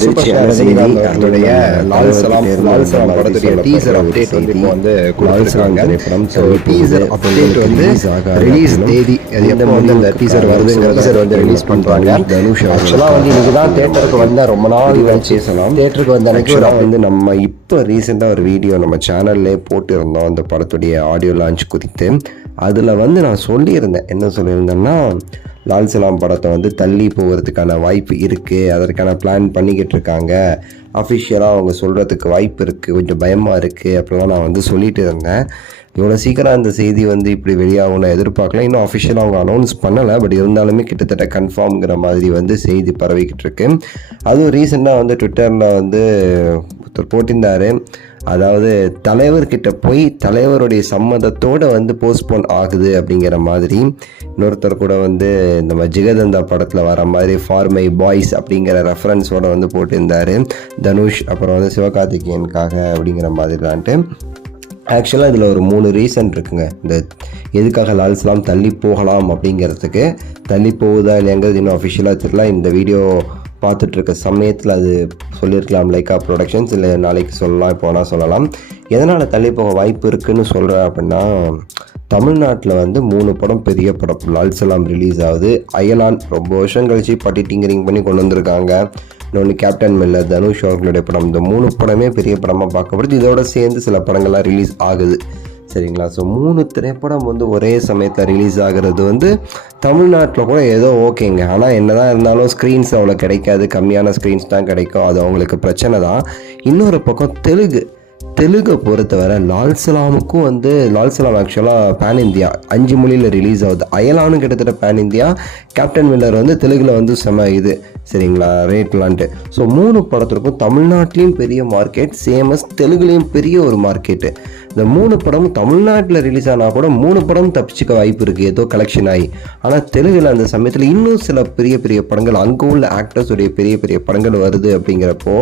அதோடைய லால் சலாம் படத்துடைய teaser update வந்து இப்போ வந்து கொடுத்துருக்காங்க. டீசர் அப்டேட் வந்து ரிலீஸ் தேதி எப்போ வந்து அந்த டீசர் வருதுங்கிறத வந்து ரிலீஸ் பண்ணுறாங்க. ஆக்சுவலாக வந்து இன்னைக்கு தான் தேட்டருக்கு வந்தால் ரொம்ப நாள் பேசலாம். தேட்டருக்கு வந்த அன்னைக்கு வந்து நம்ம இப்போ ரீசெண்டாக ஒரு வீடியோ நம்ம சேனல்லே போட்டிருந்தோம் அந்த படத்துடைய ஆடியோ லான்ச் குறித்து. அதில் வந்து நான் சொல்லியிருந்தேன், என்ன சொல்லியிருந்தேன்னா, லால் சலாம் படத்தை வந்து தள்ளி போகிறதுக்கான வாய்ப்பு இருக்குது, அதற்கான பிளான் பண்ணிக்கிட்டு இருக்காங்க, அஃபிஷியலாக அவங்க சொல்கிறதுக்கு வாய்ப்பு இருக்குது, கொஞ்சம் பயமாக இருக்குது அப்படிலாம் நான் வந்து சொல்லிட்டு இருந்தேன். இவ்வளோ சீக்கிரம் அந்த செய்தி வந்து இப்படி வெளியாகும்னு எதிர்பார்க்கல. இன்னும் அஃபிஷியலாக அவங்க அனௌன்ஸ் பண்ணலை, பட் இருந்தாலுமே கிட்டத்தட்ட கன்ஃபார்ம்ங்கிற மாதிரி வந்து செய்தி பரவிக்கிட்டு இருக்கு. அதுவும் ரீசெண்டாக வந்து ட்விட்டரில் வந்து ஒருத்தர் போட்டிருந்தார், அதாவது தலைவர்கிட்ட போய் தலைவருடைய சம்மதத்தோடு வந்து போஸ்ட்போன் ஆகுது அப்படிங்கிற மாதிரி. இன்னொருத்தர் கூட வந்து நம்ம ஜிகதந்தா படத்தில் வர மாதிரி ஃபார் மை பாய்ஸ் அப்படிங்கிற ரெஃபரன்ஸோடு வந்து போட்டிருந்தார் தனுஷ், அப்புறம் வந்து சிவகார்த்திகேயனுக்காக அப்படிங்கிற மாதிரிலான்ட்டு. ஆக்சுவலாக இதில் ஒரு 3 ரீசன் இருக்குங்க. இந்த எதுக்காக லால் சலாம் தள்ளி போகலாம் அப்படிங்கிறதுக்கு. தள்ளி போகுதா இல்லைங்கிறது இன்னும் அஃபிஷியலாக தெரியல. இந்த வீடியோ பார்த்துட்ருக்க சமயத்தில் அது சொல்லியிருக்கலாம் லைக்கா ப்ரொடக்ஷன்ஸ், இல்லை நாளைக்கு சொல்லலாம், இப்போனா சொல்லலாம். எதனால் தள்ளி போக வாய்ப்பு இருக்குதுன்னு சொல்கிறேன் அப்படின்னா, தமிழ்நாட்டில் வந்து 3 படம் பெரிய படம் லால் சலாம் ரிலீஸ் ஆகுது. அயலான் ரொம்ப வருஷம் கழிச்சு பட்டி டிங்கரிங் பண்ணி கொண்டு வந்திருக்காங்க. இன்னொன்று கேப்டன் மில்லர், தனுஷ் அவர்களுடைய படம். இந்த 3 படமே பெரிய படமாக பார்க்கப்படுது. இதோட சேர்ந்து சில படங்கள்லாம் ரிலீஸ் ஆகுது, சரிங்களா? ஸோ 3 திரைப்படம் வந்து ஒரே சமயத்தில் ரிலீஸ் ஆகிறது வந்து தமிழ்நாட்டில் கூட ஏதோ ஓகேங்க. ஆனால் என்ன தான் இருந்தாலும் ஸ்க்ரீன்ஸ் அவ்வளோ கிடைக்காது, கம்மியான ஸ்க்ரீன்ஸ் தான் கிடைக்கும். அது அவங்களுக்கு பிரச்சனை தான். இன்னொரு பக்கம் தெலுங்கை பொறுத்தவரை லால் சலாமுக்கும் வந்து லால் சலாம் ஆக்சுவலாக பேன் இந்தியா 5 மொழியில் ரிலீஸ் ஆகுது. அயலானும் கிட்டத்தட்ட பேன் இந்தியா. கேப்டன் மில்லர் வந்து தெலுங்கில் வந்து செம இது, சரிங்களா, ரேட்லான்ட்டு. ஸோ 3 படத்திற்கும் தமிழ்நாட்டிலையும் பெரிய மார்க்கெட், சேமஸ் தெலுங்குலேயும் பெரிய ஒரு மார்க்கெட்டு. இந்த 3 படமும் தமிழ்நாட்டில் ரிலீஸ் ஆனால் கூட 3 படம் தப்பிச்சுக்க வாய்ப்பு இருக்குது, ஏதோ கலெக்ஷன் ஆகி. ஆனால் தெலுங்கில் அந்த சமயத்தில் இன்னும் சில பெரிய பெரிய படங்கள், அங்கே உள்ள ஆக்டர்ஸுடைய பெரிய பெரிய படங்கள் வருது. அப்படிங்கிறப்போ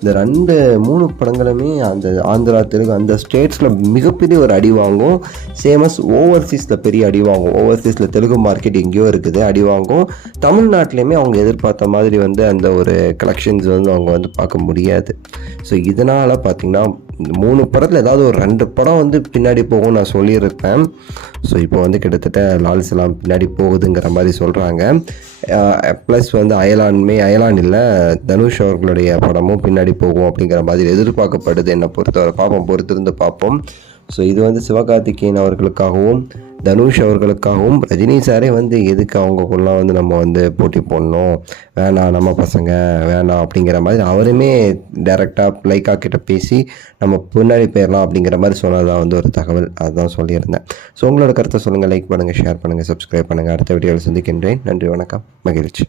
இந்த 3 படங்களுமே அந்த ஆந்திரா தெலுங்கு அந்த ஸ்டேட்ஸில் மிகப்பெரிய ஒரு அடி வாங்கும். சேமஸ் ஓவர்சீஸில் பெரிய அடி வாங்கும். ஓவர்சீஸில் தெலுங்கு மார்க்கெட் எங்கேயோ இருக்குது, அடி வாங்கும். தமிழ்நாட்டிலையுமே அவங்க எதிர்பார்த்த மாதிரி வந்து அந்த ஒரு கலெக்ஷன்ஸ் வந்து அவங்க வந்து பார்க்க முடியாது. ஸோ இதனால் பார்த்திங்கன்னா 3 படத்தில் ஏதாவது ஒரு 2 படம் வந்து பின்னாடி போகும் நான் சொல்லியிருப்பேன். ஸோ இப்போ வந்து கிட்டத்தட்ட லால் சலாம் பின்னாடி போகுதுங்கிற மாதிரி சொல்கிறாங்க. ப்ளஸ் வந்து அயலான் இல்லை, தனுஷ் அவர்களுடைய படமும் பின்னாடி போகும் அப்படிங்கிற மாதிரி எதிர்பார்க்கப்படுது. என்னை பொறுத்தவரை பொறுத்திருந்து பார்ப்போம். ஸோ இது வந்து சிவகார்த்திகேயன் அவர்களுக்காகவும் தனுஷ் அவர்களுக்காகவும் ரஜினி சாரே வந்து எதுக்கு அவங்களுக்குலாம் வந்து நம்ம வந்து போட்டி போடணும், வேணாம் நம்ம பசங்க வேணாம் அப்படிங்கிற மாதிரி அவருமே டைரெக்டாக லைக்கா கிட்ட பேசி நம்ம பின்னாடி போயிடலாம் அப்படிங்கிற மாதிரி சொன்னதான் வந்து ஒரு தகவல். அதுதான் சொல்லியிருந்தேன். ஸோ உங்களோட கருத்தை சொல்லுங்கள், லைக் பண்ணுங்கள், ஷேர் பண்ணுங்கள், சப்ஸ்கிரைப் பண்ணுங்கள். அடுத்த வீடியோவில் சந்திக்கின்றேன். நன்றி, வணக்கம், மகிழ்ச்சி.